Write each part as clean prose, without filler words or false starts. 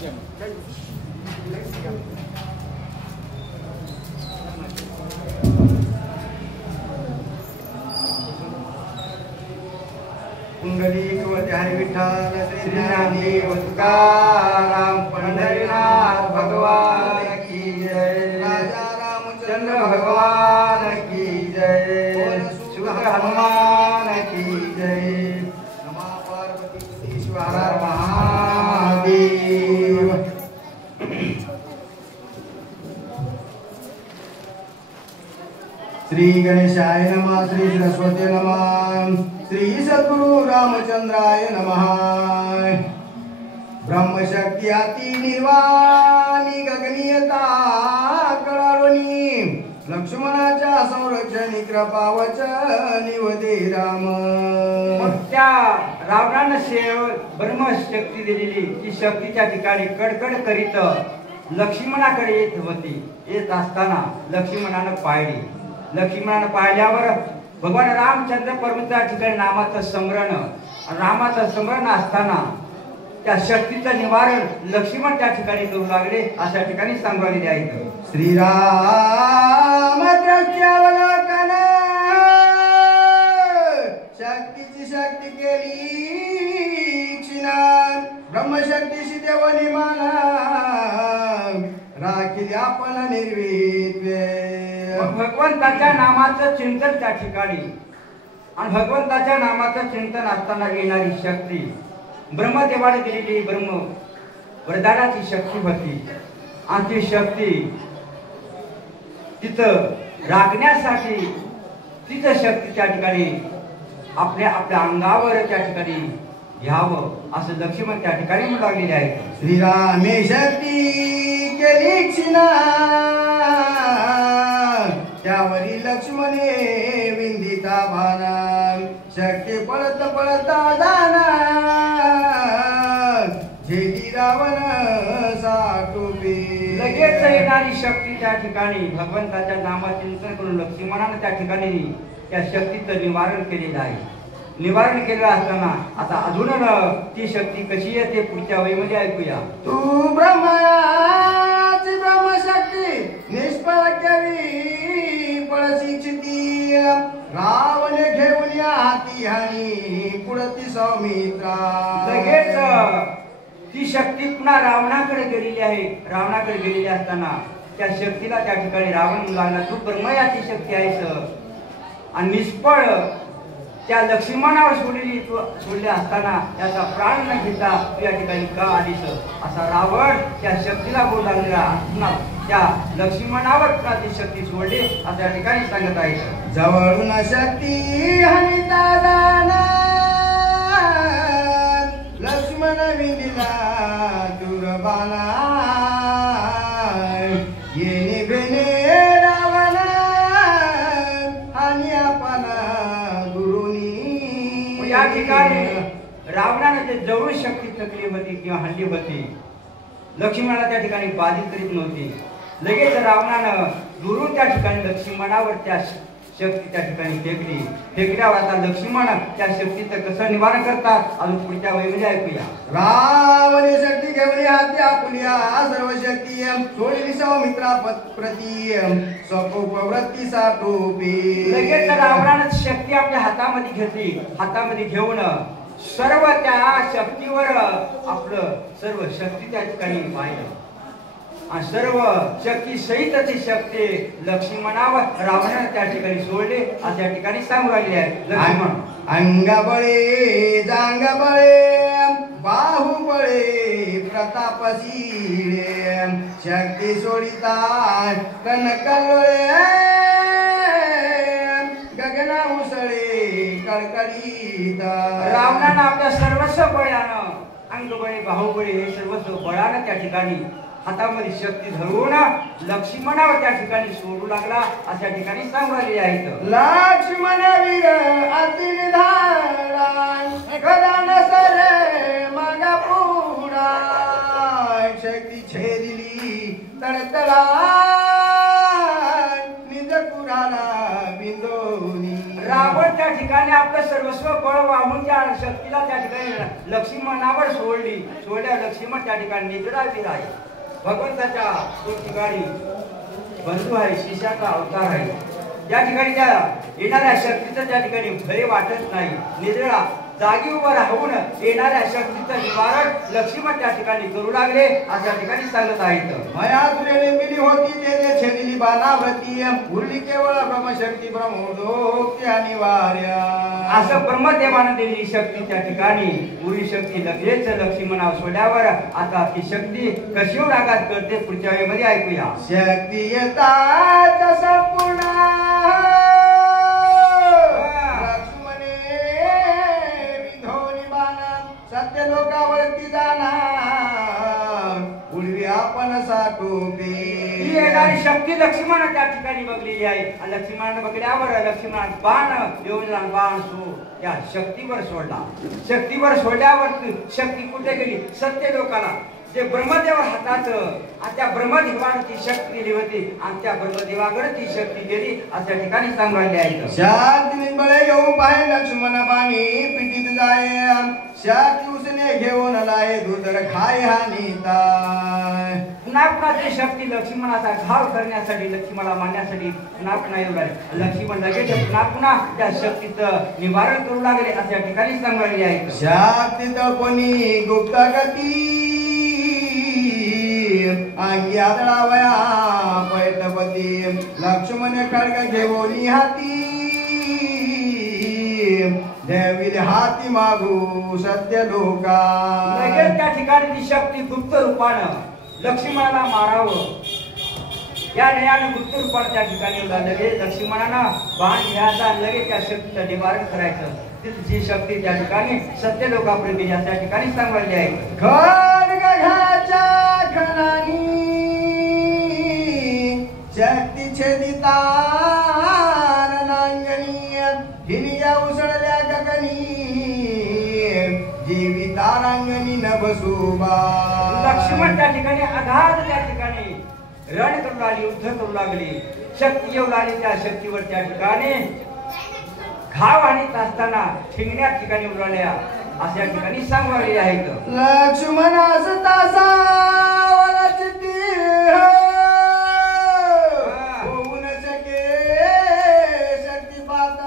पुंडलिक हरी विठ्ठल श्री ज्ञानदेव तुकाराम पंढरीनाथ भगवान की जय राजा रामचंद्र भगवान की जय शुक्र हनुमान की जय नमः पार्वती हर हर महादेव। श्री गणेशाय नमः श्री सरस्वती नमः श्री सद्गुरु रामचंद्राय नमः। ब्रह्मशक्ती अति निर्वाणी गगनीयता कळावणी लक्ष्मणाच्या संरक्षणी कृपावचनी वदे राम। त्या रावणानं ब्रह्मशक्ती दिलेली ती शक्तीच्या ठिकाणी कडकड करीत लक्ष्मणाकडे येत असताना लक्ष्मणानं पाहिली। लक्ष्मणानं पाहिल्यावर भगवान रामचंद्र परमेश्वरा ठिकाणी नामाचं स्मरण रामाचं स्मरण असताना त्या शक्तीचं निवारण लक्ष्मण त्या ठिकाणी करू लागले अशा ठिकाणी सांगलेले आहे। श्रीराम द्रष्ट्यावलोकन शक्तीची शक्ती केली क्षीण ब्रह्मशक्तीशी देव निमान राखिली आपण निर्विद्वे। भगवंताच्या नामाचं चिंतन त्या ठिकाणी आणि भगवंताच्या नामाचं चिंतन असताना येणारी शक्ती ब्रह्मदेवाने दिलेली ब्रह्म वरदानाची शक्ती होती आणि ती शक्ती तिथं राखण्यासाठी तिचं शक्ती त्या ठिकाणी आपल्या अंगावर त्या ठिकाणी घ्यावं असं लक्ष्मण त्या ठिकाणी म्हणू लागलेले आहे। श्रीरामे शक्ती केली क्षीण त्यावरी लक्ष्मणे विंदिता भाना शक्ती पळत पळता दाना झेली रावण साटोपे। लगेच येणारी शक्ती त्या ठिकाणी भगवंताच्या नामचिंतन करून लक्ष्मणानं त्या ठिकाणी त्या शक्तीचं निवारण केलेलं आहे। निवारण केलं असताना आता अजून ती शक्ती कशी येते पुढच्या वेळीमध्ये ऐकूया। तू ब्रह्माची ब्रह्मशक्ती निष्फळ केली पळशिक्षिती रावण घेऊन हाती हानी पुढती सौमित्रा। लगेच ती शक्ती पुन्हा रावणाकडे गेलेली आहे। रावणाकडे गेलेली असताना त्या शक्तीला त्या ठिकाणी रावण लागला तू ब्रह्मयाची शक्ती आहेस आणि निष्फळ त्या लक्ष्मणावर सोडले असताना त्याचा प्राण न घेता तू या ठिकाणी का आलीस असा रावण त्या शक्तीला बोलू लागला। पुन्हा त्या लक्ष्मणावर पुन्हा ती शक्ती सोडली असं या ठिकाणी सांगत आहे। जवळून शक्ती हनिता दाना लक्ष्मण विंदिला दुर्बाना येणे बेने रावण आणि आपण गुरुनी। या ठिकाणी रावणाने जे जवळ शक्ती थकली होती किंवा हल्ली होती लक्ष्मणाला त्या ठिकाणी बाधित करीत नव्हती। लगेच रावणानं दुरून त्या ठिकाणी लक्ष्मणावर त्या शक्ती त्या ठिकाणी फेकल्यावर आता लक्ष्मण त्या शक्तीचं कसं निवारण करतात अजून पुढच्या वेळेमध्ये ऐकूया। रावणे शक्ती घेऊन हाती आपुल्या सर्व शक्ती सोडली सौमित्रा प्रती सकोपवृत्ती साटोपे। लगेच रावणानं शक्ती आपल्या हातामध्ये घेतली। हातामध्ये घेऊन सर्व त्या शक्तीवर आपलं सर्व शक्ती त्या ठिकाणी पाहिलं आणि सर्व शक्ती सहित ती शक्ती लक्ष्मणावर रावणाने त्या ठिकाणी सोडले असं त्या ठिकाणी सांगू लागले आहे। लक्ष्मण अंगबळे जांगबळे बाहुबळे प्रतापशीळे शक्ती सोडिता कनकलोळे गगना उसळे कडकडीत। रावणानं आपल्या सर्वस्व बळानं अंगबळे बाहुबळे हे सर्वस्व बळानं त्या ठिकाणी हातामध्ये शक्ती धरून लक्ष्मणावर त्या ठिकाणी सोडू लागला अशा ठिकाणी सांगू लागले आहेत। लक्ष्मण वीर अति निधान गदा नसरे मागा पुढा शक्ती छेदिली तडतडा निज कुराला बिंदोनी। रावण त्या ठिकाणी आपलं सर्वस्व सर्वस्व बळ वाहून त्या शक्तीला त्या ठिकाणी लक्ष्मणावर सोडल्या लक्ष्मण त्या ठिकाणी निद्रावीर आहे. भगवंताच्या तो ठिकाणी बंधू आहे, शिष्याचा अवतार आहे. त्या ठिकाणी त्या येणाऱ्या शक्तीचं त्या ठिकाणी भय वाटत नाही. निद्रा जागी उभं राहून येणाऱ्या शक्तीचं निवारण लक्ष्मण त्या ठिकाणी करू लागले असं त्या ठिकाणी सांगत आहेत. मयाच वेळे मिली होती ते छेदिली बाणावृत्ती उरली केवळ ब्रह्मशक्ती ब्रह्मोदोक्ती अनिवार्य. असं ब्रह्मदेवानं दिलेली शक्ती त्या ठिकाणी उरी शक्ती लगेच लक्ष्मणावर सोडल्यावर आता ती शक्ती कशी रागात करते पुढच्या वेळेमध्ये ऐकूया. शक्ती येतात संपूर्ण सत्य लोकावरती जाणार उडवी आपण साठोबे. ही येणारी शक्ती लक्ष्मण त्या ठिकाणी बघलेली आहे. आणि लक्ष्मणानं बघल्यावर लक्ष्मण बाण येऊन बाण त्या शक्तीवर सोडला. शक्तीवर सोडल्यावर शक्ती कुठे गेली? सत्य लोकाला जे ब्रह्मदेव हातात आणि त्या ब्रह्मदेवानं ती शक्ती दिली होती आणि त्या ब्रह्मदेवाकडे ती शक्ती गेली अशा ठिकाणी सांगायला आहे. शाक्ती निंबळे येऊ पाहे लक्ष्मण पाणी पिटीत जाय शाक्ती उसने घेऊन लाय दुधर खाय हानिता. पुन्हा पुन्हा ती शक्ती लक्ष्मणाचा घाव करण्यासाठी लक्ष्मणाला मारण्यासाठी पुन्हा पुन्हा येऊ लागले. लक्ष्मण लगेच पुन्हा पुन्हा त्या शक्तीचं निवारण करू लागले अशा ठिकाणी सांगायला आहे. शाक्ती तपणी गुप्त गती अंगी आदळावया पैठपती लक्ष्मण खडग घेऊन हाती देविले हाती मागू सत्य लोका. लगेच त्या ठिकाणी ती शक्ती गुप्त रूपानं लक्ष्मणाला मारावं या नयानं गुप्त रूपानं त्या ठिकाणी लगेच लक्ष्मणानं बाण घ्यायचा लगेच त्या शक्तीचं निवारण करायचं. जी शक्ती त्या ठिकाणी सत्य लोकांपर्यंत गेली त्या ठिकाणी सांगलेली आहे. खडग घ्याच्या खणानी शक्ती छेदिता रणांगणी हिनिया उसळल्या गगनी जीवितारांगणी नभसुबा. लक्ष्मण त्या ठिकाणी आघात त्या ठिकाणी रण करू लागली, युद्ध करू लागली. शक्ती येऊ लागली. त्या शक्तीवर त्या ठिकाणी घाव आणीत असताना ठिंगण्यात ठिकाणी उडाल्या अशा ठिकाणी सांगलेली आहेत. लक्ष्मणास तासा वनचिती होऊन सके शक्तिपात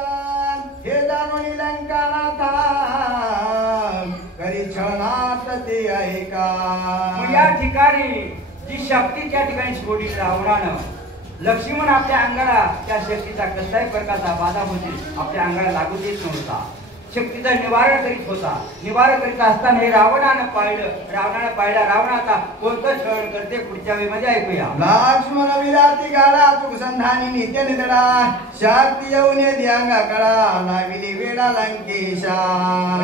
हे जाणून लंकानाथा करी क्षणात ते ऐका. या ठिकाणी जी शक्ती त्या ठिकाणी सोडली रावणानं लक्ष्मण आपल्या अंगाला त्या शक्तीचा कसलाही प्रकारचा बाधा होती आपल्या अंगाला लागू देत नव्हता. शक्तीचं निवारण करीत होता. निवारण करीत असताना हे रावणानं पाहिलं. रावणाचा कोणतं छळ करते पुढच्या वेळेमध्ये ऐकूया. लक्ष्मण विराती गाडा तुक संधानी नित्य निदडा शक्ती येऊन येते अंगा कळा लाविली वेडा लंकेशा.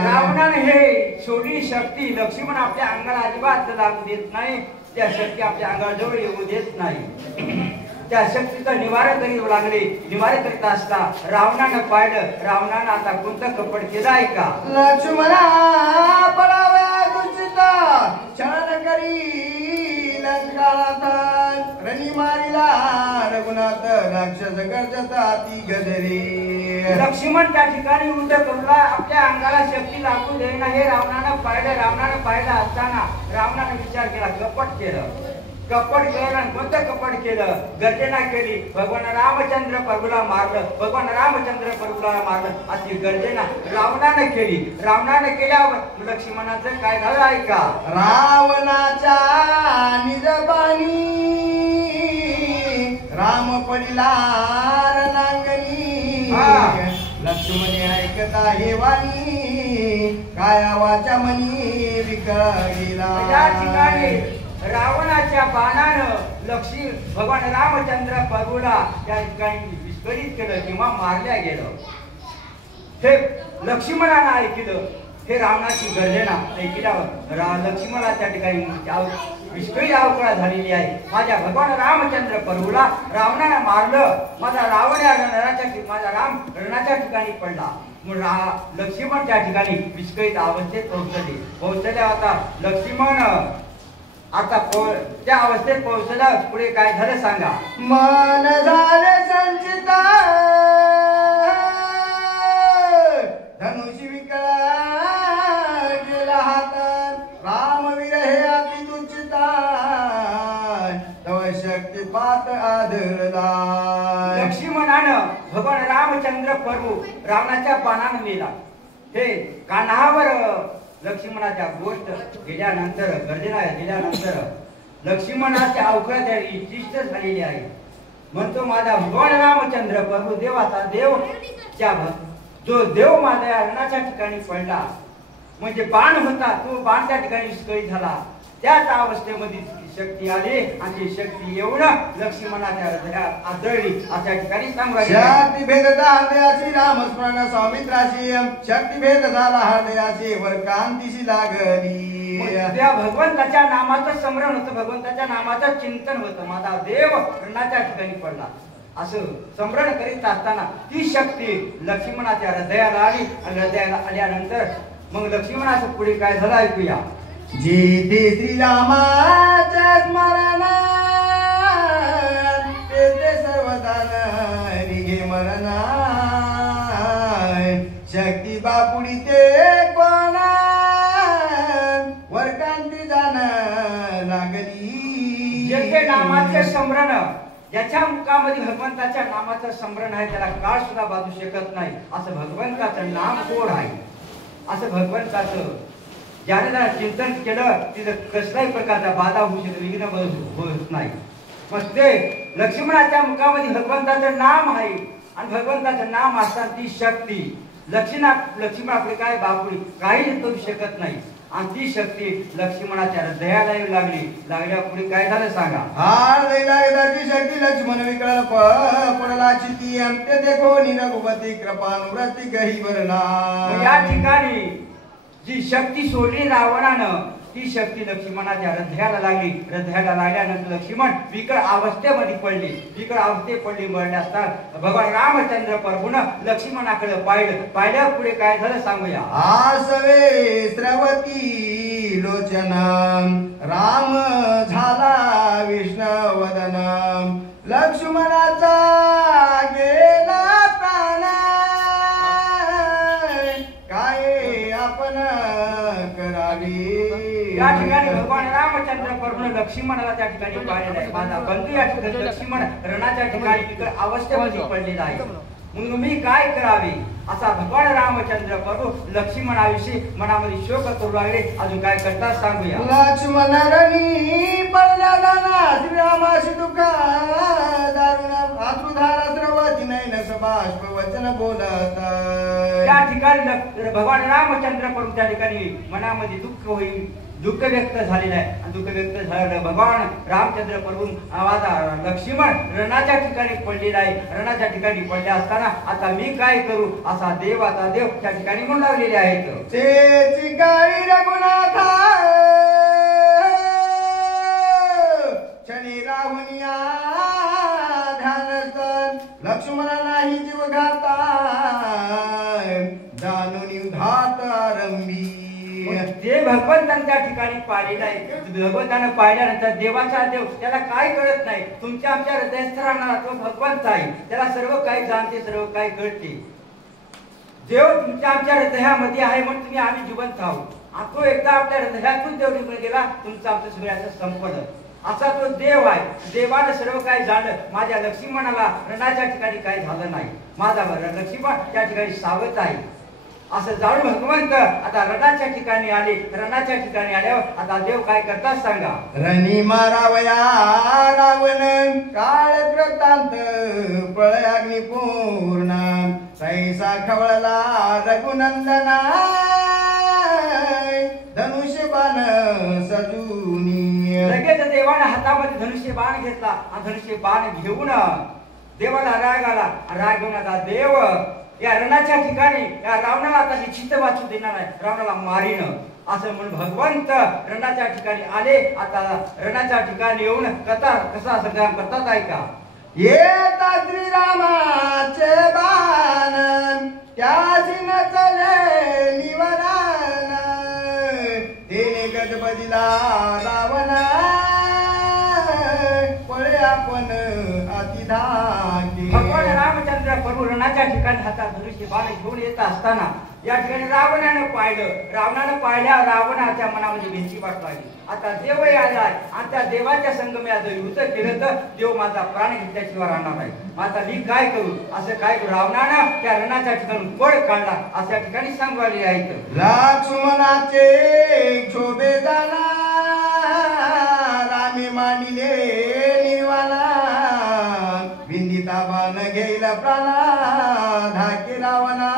रावणानं हे सोडली शक्ती लक्ष्मण आपल्या अंगाला अजिबात लागू देत नाही. त्या शक्ती आपल्या अंगाला जवळ येऊ देत नाही. त्या शक्तीचं निवारण करीत लागले. निवारण करीत असता रावणानं पाहिलं. रावणानं आता कोणतं कपट केलं आहे का? लक्ष्मणा पडावया दुचिता क्षण करी लंकानाथ रणी मारिला रघुनाथ राक्षस गर्जता ती गजरे. लक्ष्मण त्या ठिकाणी युद्ध करूला आपल्या अंगाला शक्ती लागू देईना हे रावणानं पाहिलं असताना रावणानं विचार केला, कपट केलं. कपट केलं. कोणतं कपट केलं? गर्जना केली. भगवान रामचंद्र प्रभूला मारलं अशी गर्जना रावणानं केली. रावणानं केल्यावर लक्ष्मणाचं काय झालं ऐका. रावणाच्या निजबानी राम पडिला रणांगणी लक्ष्मणे ऐकता हे वाणी काय वाचा मनी विकळ गेला. या ठिकाणी रावणाच्या बाणानं भगवान रामचंद्र प्रभूला त्या ठिकाणी विस्कळीत केलं किंवा मारल्या गेलं. हे लक्ष्मणानं ऐकलं. हे रावणाची गर्जना ऐकल्यावर लक्ष्मणाला त्या ठिकाणी विस्कळीत अवकळा झालेली आहे. माझ्या भगवान रामचंद्र प्रभूला रावणानं मारलं. माझा राम रणाच्या ठिकाणी पडला. लक्ष्मण त्या ठिकाणी विस्कळीत अवस्थेत पोहोचले. आता लक्ष्मण आता त्या अवस्थेत पोहोचला. पुढे काय झालं सांगा. मन झाले संचिता धनुषी आदळला. लक्ष्मणानं भगवान रामचंद्र प्रभू रावणाच्या बाणानं मेला. हे कान्हावर लक्ष्मणाच्या गोष्ट गेल्यानंतर गर्जना गेल्यानंतर लक्ष्मणाच्या अवकाशात इष्ट झालेली आहे. म्हणतो माझा भगवान रामचंद्र प्रभू देवाचा देव जो देव माझा या रणाच्या ठिकाणी पडला, म्हणजे बाण होता तो बाण त्या ठिकाणी विस्कळीत झाला. त्याच अवस्थेमध्ये शक्ती आली आणि ती शक्ती येऊन लक्ष्मणाच्या हृदयात आदळली. अशा ठिकाणी सांगा शक्ती भेद हृदयाची रामस्मरण सौमित्राची शक्ती भेद झाला हृदयाची वर कांतीशी लागली. त्या भगवंताच्या नामाचं स्मरण होतं, भगवंताच्या नामाचं चिंतन होतं. माझा देव रणाच्या ठिकाणी पडला असं स्मरण करीत असताना ती शक्ती लक्ष्मणाच्या हृदयाला आली आणि हृदयाला आल्यानंतर मग लक्ष्मणाचं पुढे काय झालं ऐकूया. जिथे श्रीरामाच्या स्मरण ते सर्वदान निघे मरण शक्ती बापुडी ते कोण वरकांती जाण लागली. जेथे नामाचे स्मरण, ज्याच्या मुखामध्ये भगवंताच्या नामाचं स्मरण आहे त्याला काळ सुद्धा बाजू शकत नाही. असं भगवंताचं नाम कोड आहे. असं भगवंताचं ज्याने जरा चिंतन केलं तिथं कसल्याही प्रकारचा बाधा होऊ शकतो, विघ्न होत नाही. मग ते लक्ष्मणाच्या मुखामध्ये भगवंताचं नाम आहे आणि भगवंताचं नाम असताना ती शक्ती लक्ष्मणाकडे काय बापुडी काही करू शकत नाही. आणि ती शक्ती लक्ष्मणाच्या हृदयाला येऊ लागली. लागल्या पुढे काय झालं सांगा. ती शक्ती लक्ष्मण विकळ पडला चिती अंत्य देखो निरघुपती कृपानुव्रती गहिवरला. या ठिकाणी जी शक्ती सोडली रावणानं ती शक्ती लक्ष्मणाच्या हृदयाला लागली. हृदयाला लागल्यानंतर लक्ष्मण विकळ अवस्थेमध्ये पडली. विकळ अवस्थेत पडली असताना भगवान रामचंद्र प्रभूनं लक्ष्मणाकडे पाहिलं. पाहिल्या पुढे काय झालं सांगूया. आसवे स्रवती लोचन राम झाला विष्णुवदन लक्ष्मणाचा गेला प्राण काय आपण करावी. या ठिकाणी भगवान रामचंद्र प्रभूने लक्ष्मणाला त्या ठिकाणी पाहिलेलं आहे. माझा बंधू या ठिकाणी लक्ष्मण रणाच्या ठिकाणी विकट अवस्थेमध्ये पडलेला आहे. म्हणून मी काय करावे असा भगवान रामचंद्र प्रभू लक्ष्मणाविषयी मनामध्ये शोक करू लागले. अजून काय करतात सांगूया. लक्ष्मण रणी पडला जाना श्रीरामाशी दुःखा दारुण आत्रुधारा स्रवती नयन सबाष्प वचन बोलत. त्या ठिकाणी भगवान रामचंद्र प्रभू त्या ठिकाणी मनामध्ये दुःख व्यक्त झालेलं आहे. आणि दुःख व्यक्त झालेलं भगवान रामचंद्र प्रभू लक्ष्मण रणाच्या ठिकाणी पडलेला आहे. रणाच्या ठिकाणी पडले असताना आता मी काय करू असा देव त्या ठिकाणी म्हणू लागलेले आहेत. तेची गाडी रघुनाथा क्षणी राहुनिया ध्यान लक्ष्मण नाही जीव घाता जाणून युधात आरंभी. जे भगवंतानं त्या ठिकाणी पाहिलेलं आहे. भगवंतानं पाहिल्यानंतर देवाचा देव त्याला काय कळत नाही. तुमच्या आमच्या हृदयस्थ राहणारा तो भगवंत आहे. त्याला सर्व काही जाणते, सर्व काही कळते. देव तुमच्या आमच्या हृदयामध्ये आहे म्हणून तुम्ही आम्ही जिवंत आहोत. तो एकदा आपल्या हृदयातून देव निघून गेला तुमचं आमचं सगळ्याचं संपलं. असा तो देव आहे. देवानं सर्व काय झालं. माझ्या लक्ष्मणाला रणाच्या ठिकाणी काही झालं नाही. माझा लक्ष्मण त्या ठिकाणी सावध आहे असं जाणून भगवंत आता रणाच्या ठिकाणी आले. रणाच्या ठिकाणी आल्यावर आता देव काय करतात सांगा. रणी मारावया रावण काळ कृतांत पळयाग्नी पूर्ण सैसा खवळला रघुनंदना धनुष्य बाण सजूनी. लगेच देवाने हातामध्ये धनुष्य बाण घेतला आणि धनुष्य बाण घेऊन देवाला राग आला. राग घेऊन आता देव या रणाच्या ठिकाणी या रावणाला आता निश्चित वाचू देणार आहे. रावणाला मारीन असं म्हणून भगवंत रणाच्या ठिकाणी आले. आता रणाच्या ठिकाणी येऊन कसा संग्राम करतात ऐका. येता श्रीरामाचे बाण त्याची नचले निवरान तेने गजबजीला रावणा पळे आपण अतिधाकी. भगवान रामचंद्र प्रभू रणाच्या ठिकाणी हातात धनुष्य बाण घेऊन येत असताना या ठिकाणी रावणानं पाहिल्यावर रावणाच्या मनामध्ये भीती वाटू लागली. आता देवही आलाय आणि त्या देवाच्या संगमे जर युद्ध केलं तर देव माझा प्राण घेतल्याशिवाय राहणार नाही. आता मी काय करू, असं काय करू. रावणानं त्या रणाच्या ठिकाणी पळ काढला अशा ठिकाणी सांगवाले आहेत. लक्ष्मणाचे शोभे जाना रामे मांडिले निर्वाणा बिंदिता बाण घेईला प्राणा धाके रावणा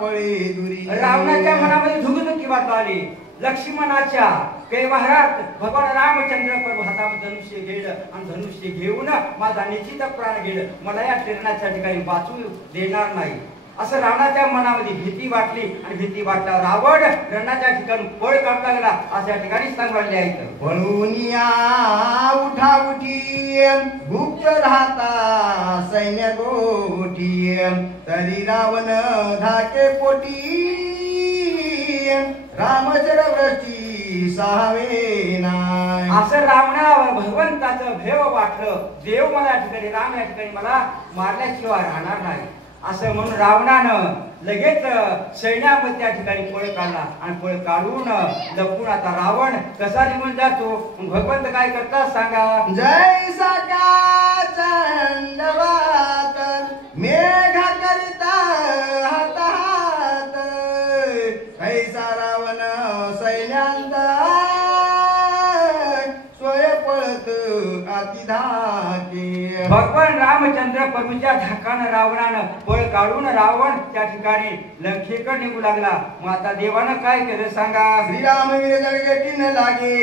पळे दुरी. रावणाच्या मनामध्ये धुगधुकी वाटू आली. लक्ष्मणाच्या कैवारात भगवान रामचंद्र प्रभू हातामध्ये धनुष्य घेईल आणि धनुष्य घेऊन माझा निश्चित प्राण घेईल, मला या रणाच्या ठिकाणी वाचू देणार नाही असं रावणाच्या मनामध्ये भीती वाटली. आणि भीती वाटल्यावर रावण रणाच्या ठिकाणी पळ काढू लागला अशा ठिकाणी सांगले आहेत. पळूनिया उठा उठी गुप्त राहता सैन्य गोठी तरी रावण धाके पोटी रामचरवृष्टी सहावे नाय. असं रावणावर भगवंताचं भेव वाटलं. देव मला या ठिकाणी राम या ठिकाणी मला मारल्याशिवाय राहणार नाही असं म्हणून रावणानं लगेच सैन्यामध्ये त्या ठिकाणी पळ काढला. आणि पळ काढून लपून आता रावण कसा निघून जातो. भगवंत काय करतात सांगा. जय सका चंडवात मेघा करिता हात हात कैसा रावण सैन्यांत स्वय पळत अति धाके. भगवान रामचंद्र प्रभूच्या धाकानं रावणानं पळ काढून रावण त्या ठिकाणी लंकेकडे निघू लागला. मग आता देवानं काय केलं सांगा. श्रीरामवीर जळगेटीन लागे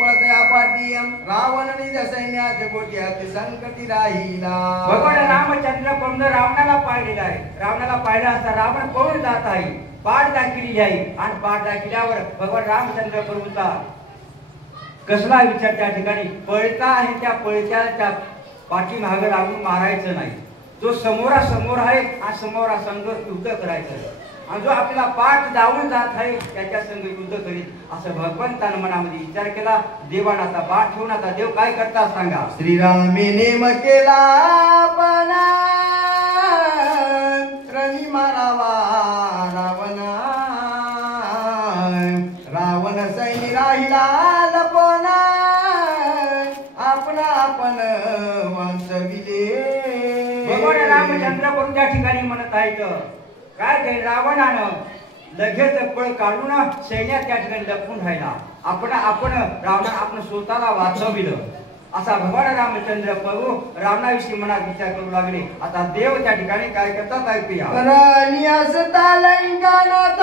पळतया पाठी रावण निज सैन्याचे गोटी अति संकटी राहिला. भगवान रामचंद्र प्रभू रावणाला पाहिलेला आहे. रावणाला पाहिला असता रावण पळून जात आहे. पाठ दाखवलेली आहे आणि पाठ दाखवल्यावर भगवान रामचंद्र प्रभूचा कसला विचार त्या ठिकाणी पळता आहे. त्या पळत्याच्या पाठीमाग लागून मारायचं नाही. जो समोरासमोर आहे आणि समोरासंग युद्ध करायचं आणि जो आपल्याला पाठ जाऊन जात आहे त्याच्या संग युद्ध करीत असं भगवंतानं मनामध्ये विचार केला. देवानं आता पाठ ठेवून आता देव काय करतात सांगा. श्रीरामे नेम केला पणा रणी मारावा रावणा रावण सैनी राहिला लपना आपण आपण वांचविले. भगवान रामचंद्र प्रभू त्या ठिकाणी म्हणत आहेत काय ते रावणानं लगेच पळ काढून सैन्यात त्या ठिकाणी लपून राहिला. आपण रावण आपण स्वतःला वाचविलं असा भगवान रामचंद्र प्रभू रावणाविषयी मनात विचार करू लागले. आता देव त्या ठिकाणी काय करतात ऐकूया. रनियास तालंकानात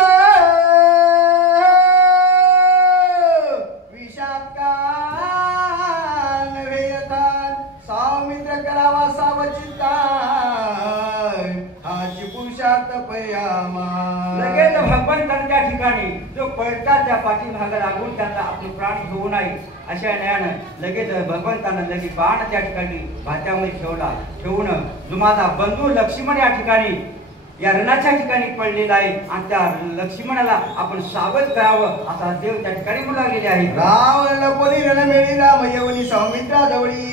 सावमित्र करावा सावचिता हाची पुरुषार्थ पयामा. लगेच भगवंतानं त्या ठिकाणी जो पळता त्या पाठीमाग लागून त्याचा आपले प्राण घेऊ नये अशा न्यायानं लगेच भगवंतानं लगेच बाण त्या ठिकाणी भात्यामध्ये ठेवून जो माझा बंधू लक्ष्मण या ठिकाणी या रणाच्या ठिकाणी पडलेला आहे आणि त्या लक्ष्मणाला आपण सावध करावं असा देव त्या ठिकाणी म्हणलेले आहे. रावण लपोनी रणमेळी राम येऊनी सौमित्रा जवळी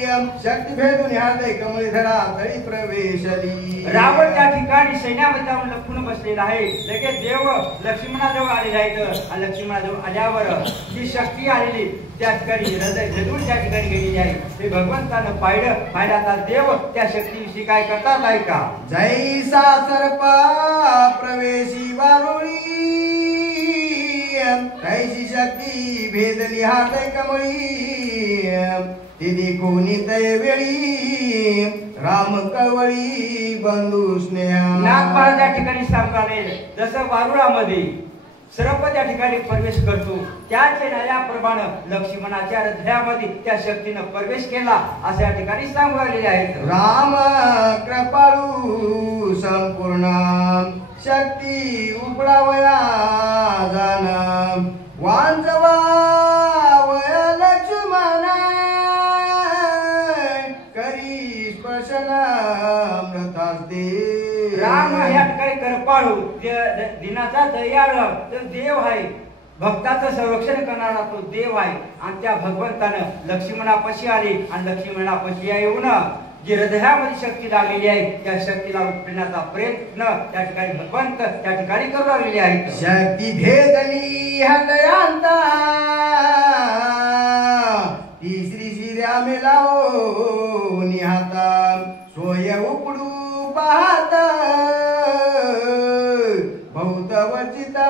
शक्ती भेदून हृदय कमळी धरा तळी प्रवेशली. रावण त्या ठिकाणी सैन्यामध्ये जाऊन लपून बसलेला आहे. लगेच देव लक्ष्मणाजवळ आलेले आहेत आणि लक्ष्मणाजवळ आल्यावर जी शक्ती आलेली त्या ठिकाणी हृदय भेदून त्या ठिकाणी गेलेली आहे. ते भगवंतानं पाहिलं आता देव त्या शक्तीविषयी काय करतात ऐका. जैसा सर्प प्रवेशी वारुळी कैशी शक्ती भेदली हृदय कमळी तिने कोणी तय वेळी राम कवळी बंधू स्नेहा. नागपाळ त्या ठिकाणी सांगताले जसं वारुळामध्ये सर्प त्या ठिकाणी प्रवेश करतो त्याच न्यायाप्रमाणे लक्ष्मणाच्या हृदयामध्ये त्या शक्तीनं प्रवेश केला अशा ठिकाणी सांगलेले आहेत. राम कृपाळू संपूर्ण शक्ती उपडावया जाण वांजवा वया लक्ष्मणा करी स्पर्शना अमृतास्ते. राम ह्या ठिकाणी कृपाळू दिनाचा दयाळू तर देव आहे. भक्ताचं संरक्षण करणारा तो देव आहे आणि त्या भगवंतानं लक्ष्मणापाशी आले आणि लक्ष्मणापाशी येऊन जी हृदयामध्ये शक्ती लागलेली आहे त्या शक्तीला उपटण्याचा प्रयत्न त्या ठिकाणी भगवंत त्या ठिकाणी करू लागलेले आहेत. शक्ती भेदली हृदयांता तिसरी शिर्या मेलाओ निहाता सोय उपडू पाहत भौतवचिता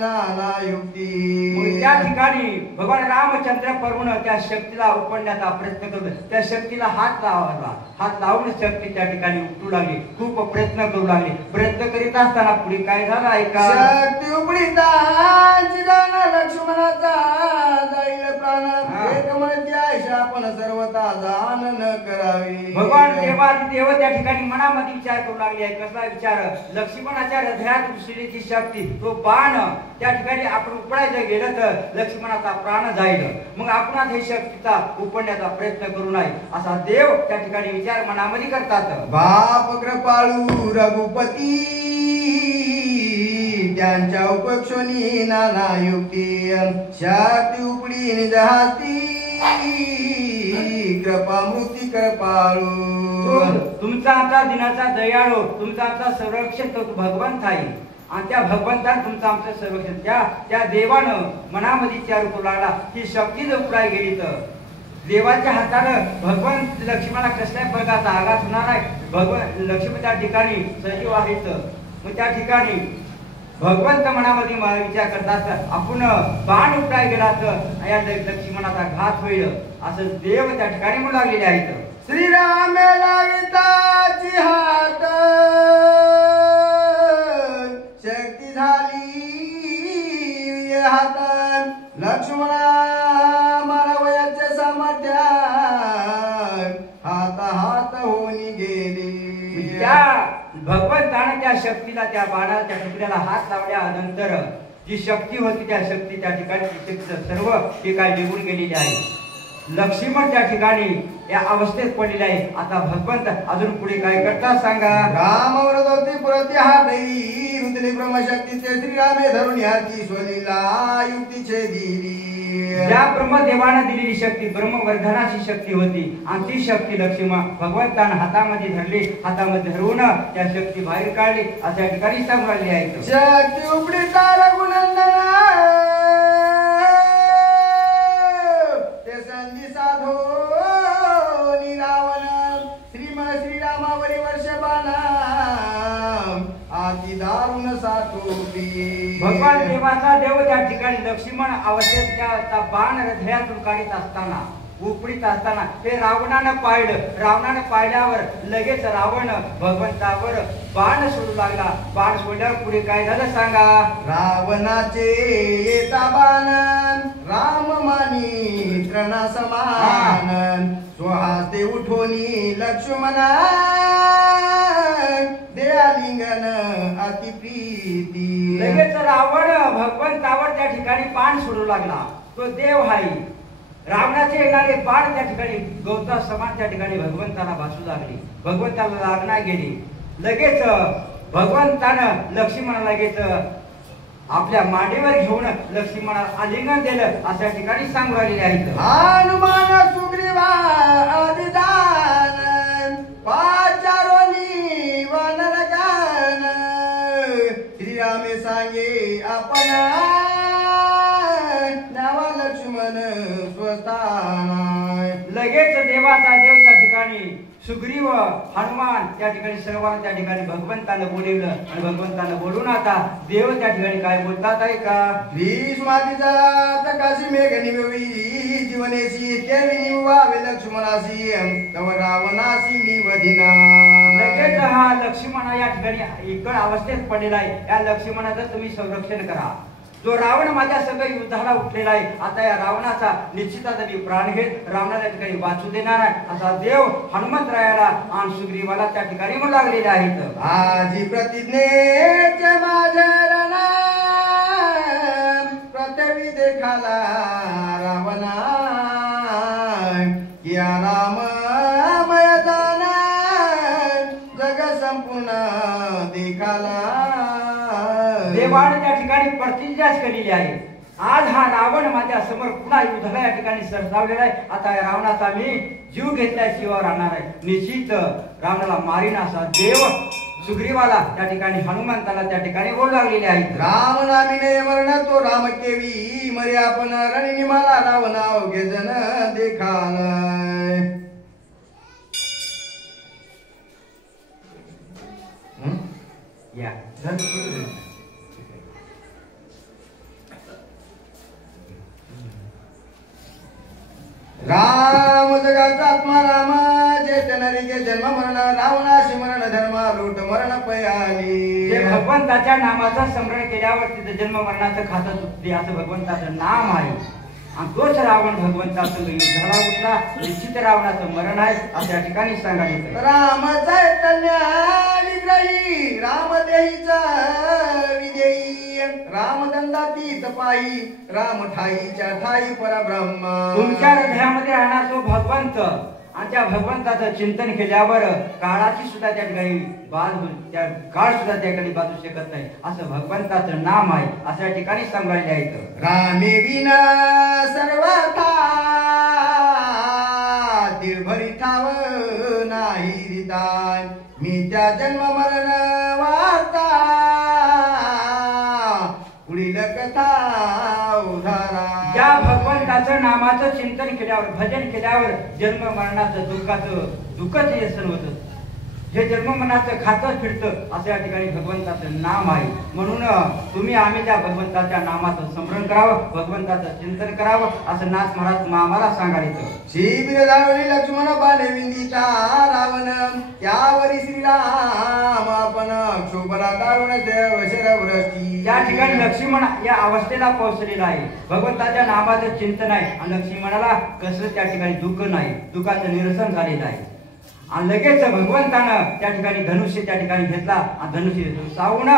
नाना युक्ती. त्या ठिकाणी भगवान रामचंद्र परमण त्या शक्तीला उपडण्याचा प्रयत्न करू त्या शक्तीला हात लावला. हात लावून शक्ती त्या ठिकाणी उपटू लागली. खूप प्रयत्न करू लागली. प्रयत्न करीत असताना पुढे काय झालं ऐका. शक्ती उपडीता लक्ष्मणाचा जाईल प्राण एकमती आयशा आपण सर्वता जाण न करावी. भगवान देव त्या ठिकाणी मनामध्ये विचार करू लागले आहे. कसला विचार. लक्ष्मणाच्या हृदयात घुसलेली शक्ती तो बाण त्या ठिकाणी आपण उपडायचं गेलं तर लक्ष्मणाचा प्राण जाईल. मग आपण हे शक्तीचा उपडण्याचा प्रयत्न करू नये असा देव त्या ठिकाणी विचार मनामध्ये करतात. बाप कृपाळू रघुपती त्यांच्या उपक्षोनी नाना युक्ती शक्ती उपडी निजहाती कृपा मूर्ती कृपाळू. तुमचा आमचा दिनाचा दयाळू तुमचा आमचा संरक्षण तो भगवंत आहे आणि त्या भगवंतानं तुमचं आमचं संरक्षण त्या देवानं मनामध्ये विचार करू लागला ही शक्ती जर उपडाय गेली तर देवाच्या हातानं भगवंत लक्ष्मणाला कसल्याही प्रकारचा आघात होणार आहे. भगवंत लक्ष्मण त्या ठिकाणी सजीव आहेत. मग त्या ठिकाणी भगवंत मनामध्ये विचार करतात आपण बाण उपडाय गेला तर या लक्ष्मणाचा घात होईल असं देव त्या ठिकाणी म्हणू लागलेले आहेत. श्रीराम लाविताची हात शक्ती झाली हात लक्ष्मणा मानवयाचे सामर्थ्य हात हात होऊन गेली. त्या भगवंताने त्या शक्तीला त्या बाणाच्या तुकड्याला हात लावल्यानंतर जी शक्ती होती त्या शक्ती त्या ठिकाणी सर्व ठिकाणी निघून गेलेली आहे. लक्ष्मण त्या ठिकाणी या अवस्थेत पडलेले आहे. आता भगवंत अजून पुढे काय करतात सांगा. रामवरदोती पुरती हातई रुदली ब्रह्मशक्तीचे श्रीरामे धरून हाती स्वलीला युक्तीचे दिली. ज्या ब्रह्मदेवाने दिलेली शक्ती ब्रह्मवर्धनाची शक्ती होती आणि ती शक्ती लक्ष्मण भगवंताने हातामध्ये धरली. हातामध्ये धरून त्या शक्ती बाहेर काढली अशा ठिकाणी सांगू लागली आहे. शक्ती उपडी रघुनंदना ते संधी साधो रावण श्रीरामावरी वर्षबाना आती दारुण सातोपी. भगवान देवाचा देव त्या ठिकाणी लक्ष्मण अवस्थेत त्या बाण हृदयातून काढीत असताना उपडीत असताना हे रावणानं पाहिलं. रावणानं पाहिल्यावर लगेच रावण भगवंतावर बाण सोडू लागला. बाण सोडल्यावर पुढे काय झालं सांगा. रावणाचे येता बाण राम मानी त्रणा समान स्वहास्ते उठोनी लक्ष्मणा देयालिंगन अति प्रीती. लगेच रावण भगवंतावर त्या ठिकाणी बाण सोडू लागला. तो देव आहे. रावणाचे येणारे बाण त्या ठिकाणी गवता समान त्या ठिकाणी भगवंताला भासू लागली. भगवंताला लागणार गेली. लगेच भगवंतानं लक्ष्मणाला लगेच आपल्या मांडीवर घेऊन लक्ष्मणाला आलिंगन दिलं अशा ठिकाणी सांगू राहिलेले आहेत. हनुमान सुग्रीवा आदिदान पाचारोनी वनरगान श्रीरामे सांगे आपणा नावा लक्ष्मण स्वस्ताना. लगेच देवाचा देव त्या ठिकाणी सुग्रीव हनुमान त्या ठिकाणी सर्वांना त्या ठिकाणी भगवंतानं बोलवलं आणि भगवंतानं बोलून आता देव त्या ठिकाणी काय बोलतात आहे का. भीष्मातीचा तकाशी मेघ निववी जीवनेशी ते निवावे लक्ष्मणाशी तव रावणाशी मी वधिना. लगेच हा लक्ष्मण या ठिकाणी इकड अवस्थेत पडलेला आहे. या लक्ष्मणाचं तुम्ही संरक्षण करा. जो रावण माझ्या सगळं युद्धाला उठलेला आहे आता या रावणाचा निश्चितच मी प्राण घेत रावणाला ठिकाणी वाचू देणार आहे असा देव हनुमंतरायाला आणि सुग्रीवाला त्या ठिकाणी म्हणू लागलेले आहेत. आजी प्रतिज्ञेचे माझे पृथ्वी देखाला रावणा किया राम मयदान जग संपूर्ण देखाला. देवाने त्या ठिकाणी प्रतिज्ञाच केलेली आहे. आज हा रावण माझ्या समोर पुन्हा युद्धाला या ठिकाणी सरसावलेला आहे. आता या रावणाचा मी जीव घेतल्याशिवाय राहणार आहे. निश्चित रावणाला मारीन असा देव सुग्रीवाला त्या ठिकाणी हनुमंताला त्या ठिकाणी बोलू लागलेले आहेत. राम नामिने वर्ण तो राम केवी मरे आपण रणिनी मला रावणाव घेजन देखाल. या राम जगाचा आत्मा राम ज्येष्ठ नरिके जन्म मरण रावणाशी मरण धर्म लूट मरण पयाली. जे भगवंताच्या नामाचा स्मरण केल्यावर तिथं जन्म मरणाचं खातं चुकते असं भगवंताचं नाम आहे. आणि तोच रावण भगवंताचं युद्धाला उठला. निश्चित रावणाचं मरण आहे असं या ठिकाणी सांगायचं. राम चैतन्य विग्रही राम देहीचा विदेही राम दंडातीत पायी राम ठाईच्या ठाई परब्रह्म. तुमच्या हृदयामध्ये राहणार तो भगवंत आणि त्या भगवंताचं चिंतन केल्यावर काळाची सुद्धा त्या ठिकाणी त्या काळ सुद्धा त्या ठिकाणी बाजू शकत नाही असं भगवंताचं नाम आहे असं या ठिकाणी सांगायला आहे. रामे विना सर्वथा दिलभरी ठाव नाही रिदाय मी त्या जन्म मरण वार्ता पुढील कथा उधारा. ज्या भगवंताचं नामाचं चिंतन केल्यावर भजन केल्यावर जन्म मरणाचं दुःखच व्यसन होतं. हे जन्म मरणाचं खातं फिरतं असं या ठिकाणी भगवंताचं नाम आहे. म्हणून तुम्ही आम्ही त्या भगवंताच्या नामाचं स्मरण करावं भगवंताचं चिंतन करावं असं नाथ महाराज आम्हाला सांगायचं. शिबिर धावली लक्ष्मण बाणे विंदिता रावण त्यावरी श्रीराम आपण क्षोभला दारुण शरवृष्टी. त्या ठिकाणी लक्ष्मण या अवस्थेला पोहोचलेला आहे. भगवंताच्या नामाचं चिंतन आहे आणि लक्ष्मणाला कसं त्या ठिकाणी दुःख नाही दुःखाचं निरसन झालेलं आहे. आणि लगेच भगवंतानं त्या ठिकाणी धनुष्य त्या ठिकाणी घेतला आणि धनुष्य सावून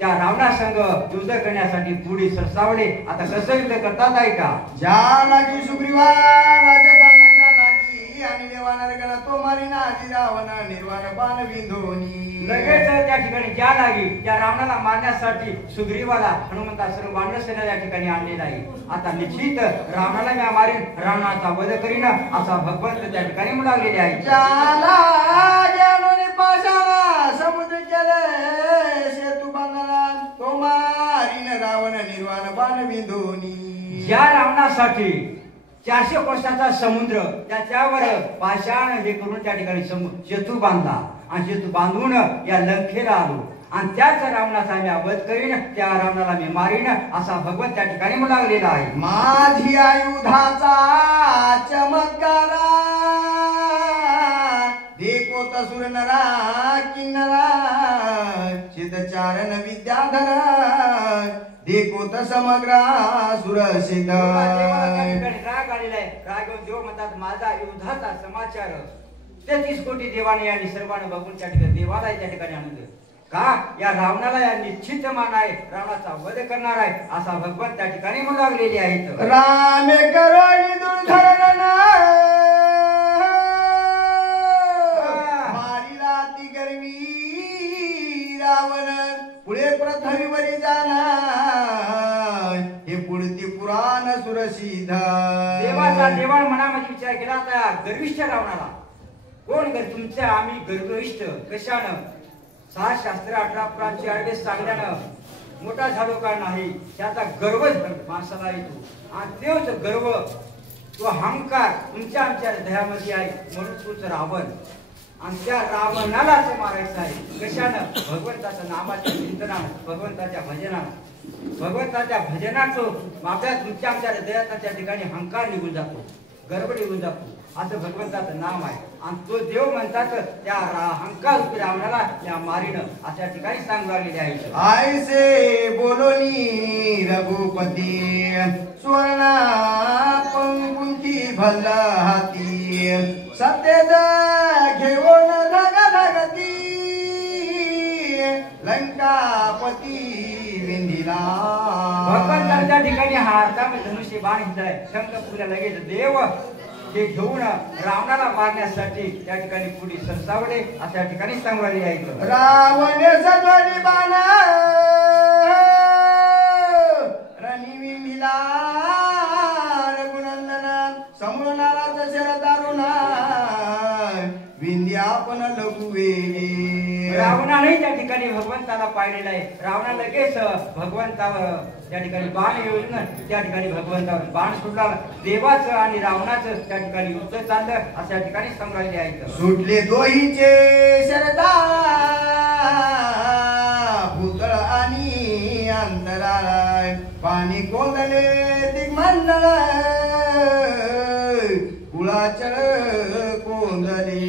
त्या रावणासंग युद्ध करण्यासाठी पुढे सरसावले. आता कसं युद्ध करतात आहे का. ज्या लागी सुग्रीवा राजधान्या लागी आणि देवाना गण तो मारी नाजी रावण निर्वाण बाण विंधोनी. लगेच त्या ठिकाणी ज्या लागी त्या रावणाला मारण्यासाठी सुग्रीवाला हनुमंता सर्व वानरसेना या ठिकाणी आणलेला आहे. आता निश्चित रावणाला मी मारीन रावणाचा वध करीन असा भगवंत त्या ठिकाणी म्हणालेले आहे. समुद्र केले सेतू बांधला तो मारीन रावण निर्वाण बाण विंधोनी. ज्या रावणासाठी 400 कोसाचा समुद्र त्याच्यावर पाषाण हे करून त्या ठिकाणी सेतू बांधला आणि सेतू बांधून या लंकेला आलो आणि त्याच रावणाचा मी वध करीन त्या रावणाला मी मारीन असा भगवंत त्या ठिकाणी म्हणालेला आहे. माझी आयुधाचा चमत्कार देखो तसुर नरा किन्नरा चितचारण विद्याधर देखो समग्र सुरसिद्ध. राग आलेला आहे. राग देव म्हणतात माझा युद्धाचा समाचार 33 कोटी देवाने आणि सर्वांना बघून त्या ठिकाणी देवाला त्या ठिकाणी आणून का या रावणाला या निश्चित मान आहे रावणाचा वध करणार आहे असा भगवंत त्या ठिकाणी म्हणू लागलेले आहेत. रामे करोनी दुर्धरण मारिला ती गर्वी रावण पुढे प्रथमीवरी जाणार हे पुढती पुराण सुरसिद्ध. देवाचा देवाण मनामध्ये विचार केला त्या गर्विष्ठ रावणाला कोण तुमच्या आम्ही गर्विष्ठ कशानं 6 शास्त्र 18 पुराणचे आडवे सांगल्यानं मोठा झालो का नाही त्याचा गर्व माणसाला येतो आणि तोच गर्व तो अहंकार तुमच्या आमच्या हृदयामध्ये आहे म्हणून तोच रावण आणि त्या रावणालाच मारायचं आहे कशानं भगवंताच्या नामाच्या चिंतनानं भगवंताच्या भजनानं भगवंताच्या भजनाचं आपल्या तुमच्या आमच्या हृदयाचा त्या ठिकाणी अहंकार निघून जातो गर्व निघून जातो असं भगवंताचं नाम आहे आणि तो देव म्हणतात त्या अहंकार रूपी रावणाला त्या मारीनं अशा ठिकाणी सांगू लागलेले आहे. आयसे बोलोनी रघुपती स्वर्ण पंकुंची भल्ला हाती सत्तेज घेऊन धगधगती लंकापती विंधिला. भगवंताच्या त्या ठिकाणी हातामध्ये धनुष्य बाण घेतलाय शंखपुरीला लगेच देव ते घेऊन रावणाला मारण्यासाठी त्या ठिकाणी पुढे सरसावले अशा ठिकाणी सांगणारी आहे. रावण सजवली बाण रणी विंडीला रघुनंदन समोरणाराच शरदारुणा विंध्या पण लघु वेगे. रावणाने त्या ठिकाणी भगवंताला पाहिलेलं आहे. रावणा लगेच भगवंतावर त्या ठिकाणी बाण येऊन त्या ठिकाणी भगवंतावर बाण सुटला. देवाचं आणि रावणाचं त्या ठिकाणी युद्ध चाललं अशा ठिकाणी संग्रहिले आहेत. सुटले दोहीचे शरदा भूतळ आणि अंतराळ पाणी कोंदले दिग्मंडळ कुळाचळ कोंदले.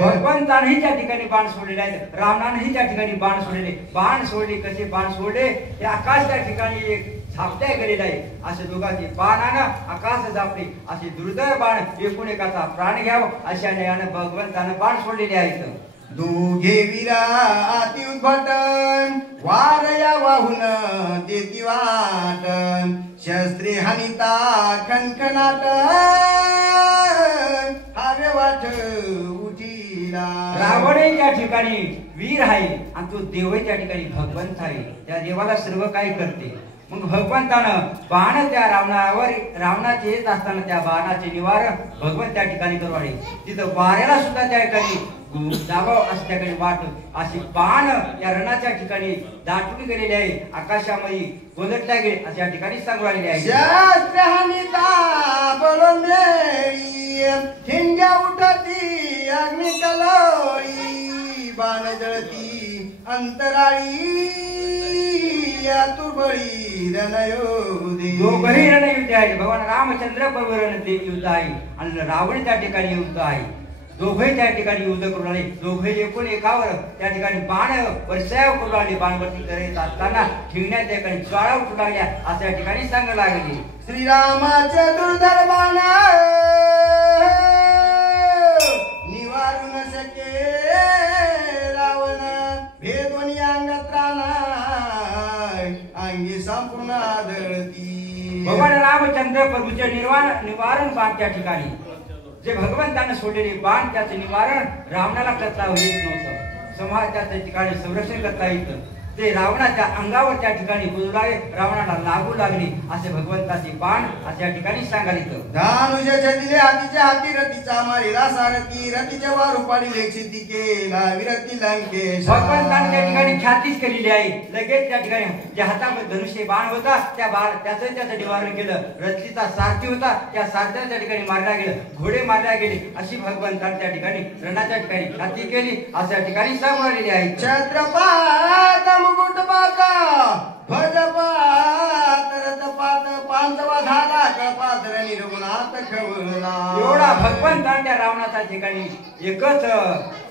भगवंतानेही त्या ठिकाणी बाण सोडलेले आहेत. रावणानेही त्या ठिकाणी बाण सोडलेले. बाण सोडले कसे बाण सोडले ते आकाश त्या ठिकाणी एक झापट्या गेलेला आहे. असे दोघांचे बाणानं आकाश झापले. असे दुर्धर बाण एकूण एकाचा प्राण घ्यावं अशा नयानं भगवंतानं बाण सोडलेले आहेत. दोघे वीरा अति उद्भटन वारया वाहून देती वाटन शस्त्रे हनिता खनखनाट हावे वाट उठीला. रावणही त्या ठिकाणी वीर आहे आणि तो देवही त्या ठिकाणी भगवंत आहे. त्या देवाला सर्व काही करते. मग भगवंतानं बाण त्या रावणाचे येत असताना त्या बाणाचे निवारण भगवंत त्या ठिकाणी करवाडे. तिथं वाऱ्याला सुद्धा त्या ठिकाणी जावं असं त्या ठिकाणी वाट अशी बाण या रणाच्या ठिकाणी दाटून गेलेले आहे. आकाशामध्ये गोलटल्या गेले अशा ठिकाणी सांगवालेले आहे. ठिंग्या उठती अग्नि कलोळी बाण जळती अंतराळी तुर्बळी रणयोधी. दोघही रणयुद्ध आहे. भगवान रामचंद्र बरोबर युद्ध आहे आणि रावण त्या ठिकाणी युद्ध आहे. दोघे त्या ठिकाणी युद्ध करून आले. दोघे एकूण एकावर त्या ठिकाणी बाण वर्षाव करून आले. बाणवरती करत असताना ठेवण्यात त्या ठिकाणी ज्वाळा उठू लागल्या अशा ठिकाणी सांगायला लागले. श्रीरामाचे दुर्धर बाण निवारू न शके रावण भेदोनी अंगत्राना अंगी संपूर्ण आदळती. भगवान रामचंद्र प्रभूचे निवारण बाण त्या ठिकाणी जे भगवंताने सोडलेले बाण त्याचे निवारण रावणाला करता येत नव्हतं. समाजाच्या ठिकाणी संरक्षण करता येतं ते रावणाच्या अंगावर त्या ठिकाणी बोलू लागले. रावणाला लागू लागली असे भगवंताचे बाण अशा ठिकाणी सांगायला येतं. धानुष्य दिले हातीच्या हाती रतीचा मारिला सारथी रतीच्या वारू पाडिले क्षिती केला विरती लंकेश. भगवंताने त्या ठिकाणी ख्यातीच केलेली आहे. लगेच त्या ठिकाणी ज्या हातामध्ये धनुष्य बाण होता त्याचं निवारण केलं. रथीचा सारथी होता त्या सारथ्याला त्या ठिकाणी मारला गेलं. घोडे मारल्या गेले अशी भगवंताने त्या ठिकाणी रणाच्या ठिकाणी ख्याती केली अशा ठिकाणी सांगलेली आहे. छत्रपात मुकुट बाका भजपात रथपात पांचवा झाला कपात निर्गुणात खवळला. एवढा भगवंताने त्या रावणाच्या ठिकाणी एकच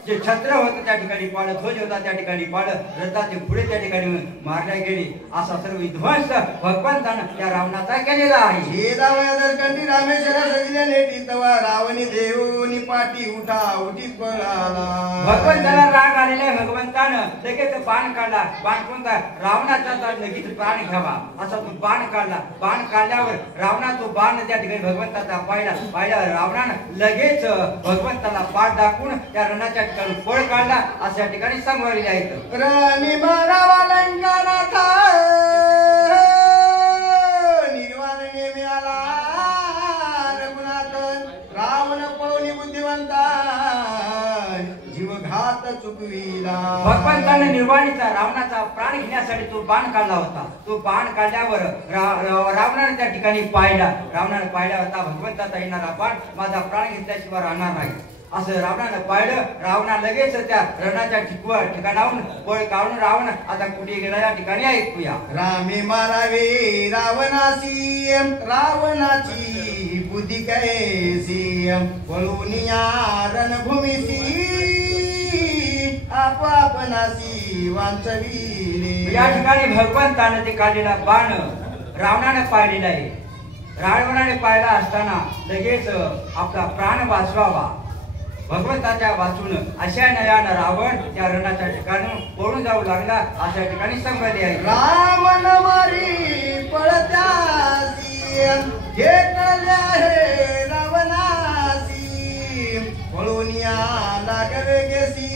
जे छत्र होतं त्या ठिकाणी पाडत ध्वज होता त्या ठिकाणी पाडत रथाचे पुढे त्या ठिकाणी मारल्या गेले असा सर्व विध्वंस भगवंतानं त्या रावणाचा केलेला आहे. हे दरकंठी रामेश्वर सजले नेटी तवा रावणी देवनी पाठी उठा उठीत पळाला. भगवंताला राग आलेला भगवंतानं लगेच बाण काढला. बाण कोणता रावणाचा तर लगेच प्राण घ्यावा असा तो बाण काढला. बाण काढल्यावर रावणा तो बाण त्या ठिकाणी भगवंताचा पाहिला रावणानं लगेच भगवंताला पाठ दाखवून त्या रणाच्या पळ काढला अशा ठिकाणी सांगलेले आहेत. राणी मारावा लंकानाथा निर्वाण नेम्याला रघुनाथ रावण पळून बुद्धिवंता जीवघात चुकविला. भगवंताने निर्वाणीचा रावणाचा प्राण घेण्यासाठी तो बाण काढला होता. तो बाण काढल्यावर रावणाने त्या ठिकाणी पाहिला. रावणाने पाहिला होता भगवंताचा येणारा बाण माझा प्राण घेतल्याशिवाय राहणार नाही असं रावणानं पाहिलं. रावणा लगेच त्या रणाच्या ठिकाणाहून पळ काढून रावण आता कुठे गेला या ठिकाणी ऐकूया. रामे मारावे रावणासी रावणाची बुद्धी कैसी पळून या रणभूमीसी आपणासी वांचविले. या ठिकाणी भगवंतानं ते काढलेला बाण रावणानं पाहिलेला आहे. रावणाने पाहिला असताना लगेच आपला प्राण वाचवावा भगवंताच्या वाचून अशा नयानं रावण त्या रणाच्या ठिकाणी पळून जाऊ लागला अशा ठिकाणी सांगले आहे. रावण मारी पळत्यासी हे कळले आहे रावणासी पळून या लागले गेसी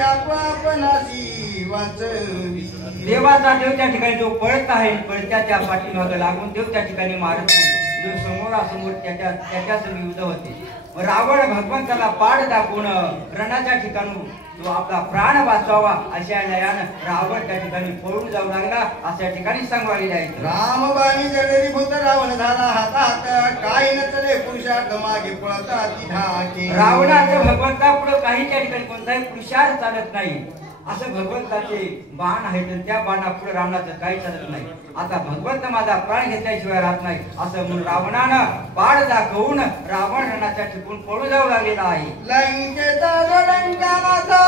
आपणासी वाचवी. देवाचा देव त्या ठिकाणी जो पळत आहे पळत्याच्या पाठीमागे लागून देव त्या ठिकाणी मारत नाही, जो समोरासमोर त्याच्या संग युद्ध होते. रावण भगवंताला पाड दाखवून रणाच्या ठिकाणी तो आपला प्राण वाचवावा अशा नयानं रावण त्या ठिकाणी पळून जाऊ लागला अशा ठिकाणी सांगवालेले आहे. रामबाणी जडरी भूत रावण झाला हातात, काही नचले पुरुषार्थ मागे पळता ती धाके. रावणाचं भगवंता पुढे काही त्या ठिकाणी कोणताही पुरुषार्थ चालत नाही. असं भगवंताचे बाण आहे तर त्या बाणापुढे रावणाचं काही चालत नाही. आता भगवंत माझा प्राण घेतल्याशिवाय राहत नाही असं म्हणून रावणानं पाड दाखवून रावण रणाच्या ठिकाणी पळून जाऊ लागलेला आहे. लंकेचा जो लंकानाचा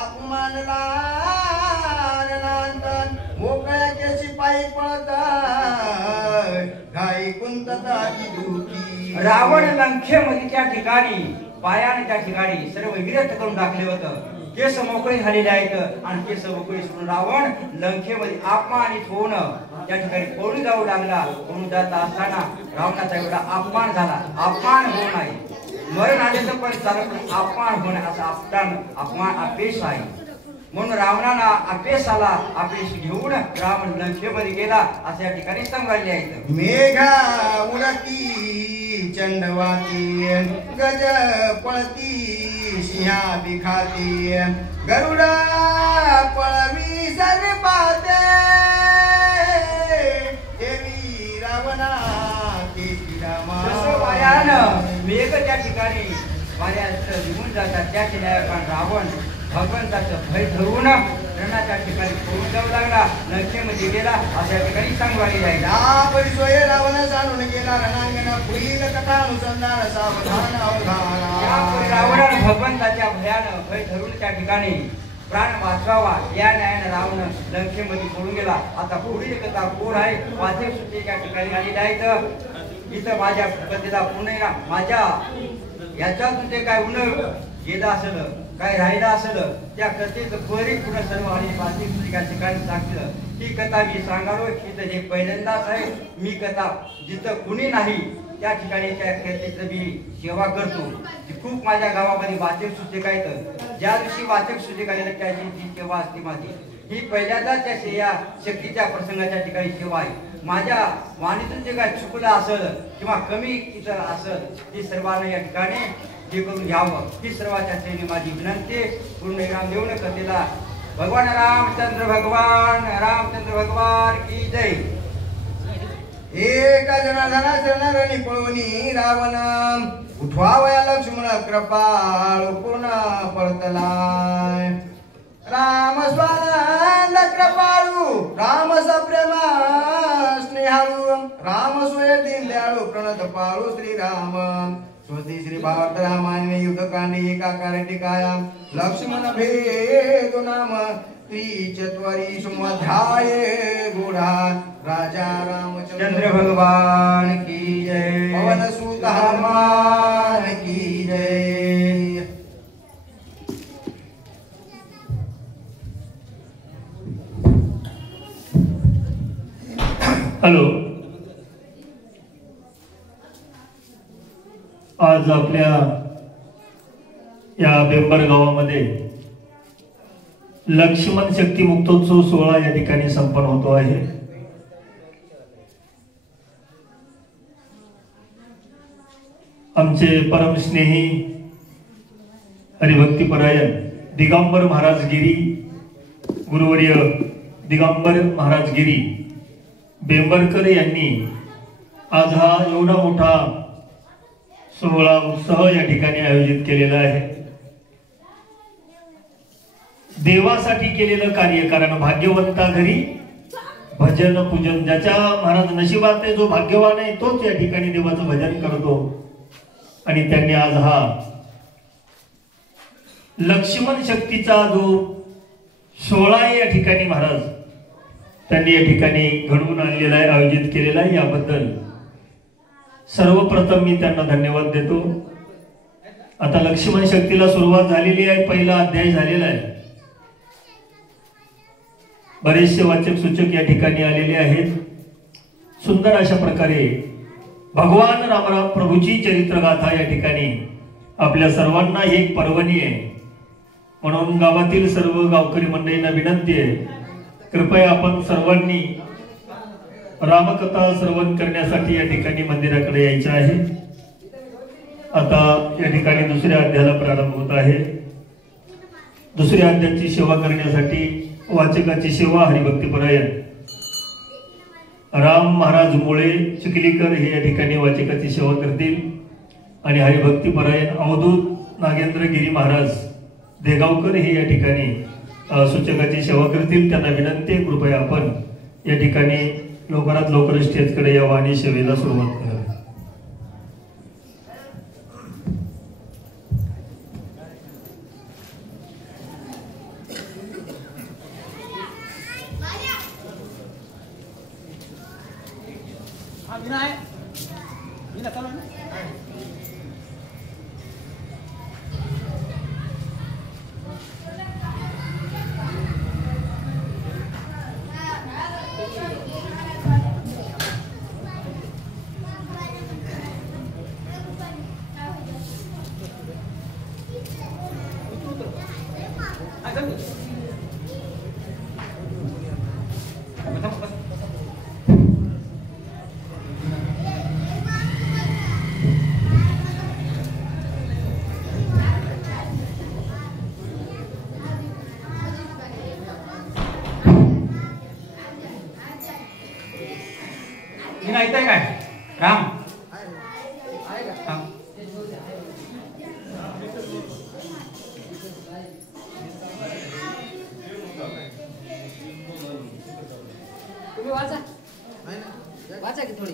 अपमानला रणांतन, मोकळ्याचे शिपाई पळतात घाई कुंतताची दुखी. रावण लंकेमध्ये त्या ठिकाणी पायाने त्या ठिकाणी सर्व विरत करून टाकले होतं. केस मोकळे झालेले आहेत आणि केस मोकळे सोडून रावण लंकेमध्ये अपमानित होऊन त्या ठिकाणी पळून जाऊ लागला. पळून जात असताना रावणाचा एवढा अपमान झाला. अपमान होऊ नये, मरण आल्याचं पण चालत, अपमान होणे असा अपमान अपेश आहे. म्हणून रावणाला अपेश आला. अपेश घेऊन रावण लंकेमध्ये गेला असं या ठिकाणी सांगायले आहेत. मेघा उडती चंडवाती, गज पळती सिंहा बिखाती, गरुडा पळवी सर्पाते, देवी रावणा केली रामा. मेघ त्या ठिकाणी वाऱ्यात निघून जातात त्या ठिकाणी रावण भगवंताचं भय धरून रणाच्या ठिकाणी पळून जाऊ लागला, लंकेमध्ये गेला अशा ठिकाणी सांगवालेले आहे. या परिसोय रावण सांडून गेला रणांगण, पुढील कथा अनुसंधान सावधान अवधान. रावणानं भगवंताच्या भयानं भय धरून त्या ठिकाणी प्राण वाचवावा या न्यायानं रावण लंकेमध्ये पळून गेला. आता पुढील कथा कोण आहे वाचे सुटे त्या ठिकाणी आलेले आहेत. इथं माझ्या कथेला पुन्हा माझ्या याच्यातून ते काय उन गेलं असेल काय राहिलं असेल त्या कथेचं बरी पुन्हा सर्व आणि वाचिक त्या ठिकाणी सांगितलं. ही कथा मी सांगालो इथं जे पहिल्यांदाच आहे. मी कथा जिथं कुणी नाही त्या ठिकाणी त्या कथेचं मी सेवा करतो. खूप माझ्या गावामध्ये वाचक सूचक आहेत. ज्या दिवशी वाचक सूचक आलेलं त्याची जी सेवा असते माझी ही पहिल्यांदाच त्या या शक्तीच्या प्रसंगाच्या ठिकाणी सेवा आहे. माझ्या वाणीतून जे काय चुकलं असेल किंवा कमी इतर असेल ती सर्वांना या ठिकाणी हे करून घ्यावं ही सर्वांच्या श्रेणी माझी विनंती. पूर्ण विराम देऊन कथेला भगवान रामचंद्र भगवान की जय. एका जनार्दना शरणारणी पळवणी रावण, उठवावया लक्ष्मण कृपाळ पूर्ण पळतलाय. राम स्वानंद कृपाळू, राम सप्रेमा स्नेहाळू, राम सोय दीनदयाळू प्रणत पाळू श्रीराम. स्वस्ति श्री भारत रामायण युद्धकांडे एकाकार टीकाया लक्ष्मण भेदो नाम त्रिचत्वारी सुमध्याय गुढा. राजा रामचंद्र भगवान की जय. पवन सुत हनुमान की जय. हॅलो, आज आपल्या या बेंबर गावामध्ये लक्ष्मण शक्ती मुक्तोत्सव सोहळा या ठिकाणी संपन्न होतो आहे. आमचे परमस्नेही हरिभक्तीपरायण दिगंबर महाराज गिरी, गुरुवर्य दिगंबर महाराज गिरी बेंबरकर यांनी आज हा एवढा मोठा सोहळा उत्सव या ठिकाणी आयोजित केलेला आहे. देवासाठी केलेलं कार्य, कारण भाग्यवंता घरी भजन पूजन ज्याच्या महाराज नशिबात आहे, जो भाग्यवान आहे तोच या ठिकाणी देवाचं भजन करतो. आणि त्यांनी आज हा लक्ष्मण शक्तीचा जो सोहळा आहे या ठिकाणी महाराज त्यांनी या ठिकाणी घडवून आणलेला आहे, आयोजित केलेला आहे. याबद्दल सर्वप्रथम मी त्यांना धन्यवाद देतो. आता लक्ष्मण शक्तीला सुरुवात झालेली आहे, पहिला अध्याय झालेला आहे. बरेचसे वाचक सूचक या ठिकाणी आलेले आहेत. सुंदर अशा प्रकारे भगवान रामराम प्रभूची चरित्रगाथा या ठिकाणी आपल्या सर्वांना एक पर्वणी आहे. म्हणून गावातील सर्व गावकरी मंडळींना विनंती आहे, कृपया आपण सर्वांनी रामकथा श्रवण करण्यासाठी या ठिकाणी मंदिराकडे यायचे आहे। आता या ठिकाणी दुसऱ्या अध्यायाला प्रारंभ होत आहे। दुसऱ्या अध्यायाची सेवा करण्यासाठी वाचकाची सेवा हरिभक्तीपरायण राम महाराज मुळे चिखलीकर हे या ठिकाणी वाचकाची सेवा करतील आणि हरिभक्तीपरायण अवधूत नागेंद्रगिरी महाराज देगावकर हे या ठिकाणी सूचकाची सेवा करतील। त्यांना विनंती आहे, कृपया आपण या ठिकाणी लवकरात लवकर स्टेजकडे यावं आणि सेवेला सुरुवात करावी। ऐकताय काय राम? तुम्ही वाचा की थोडी।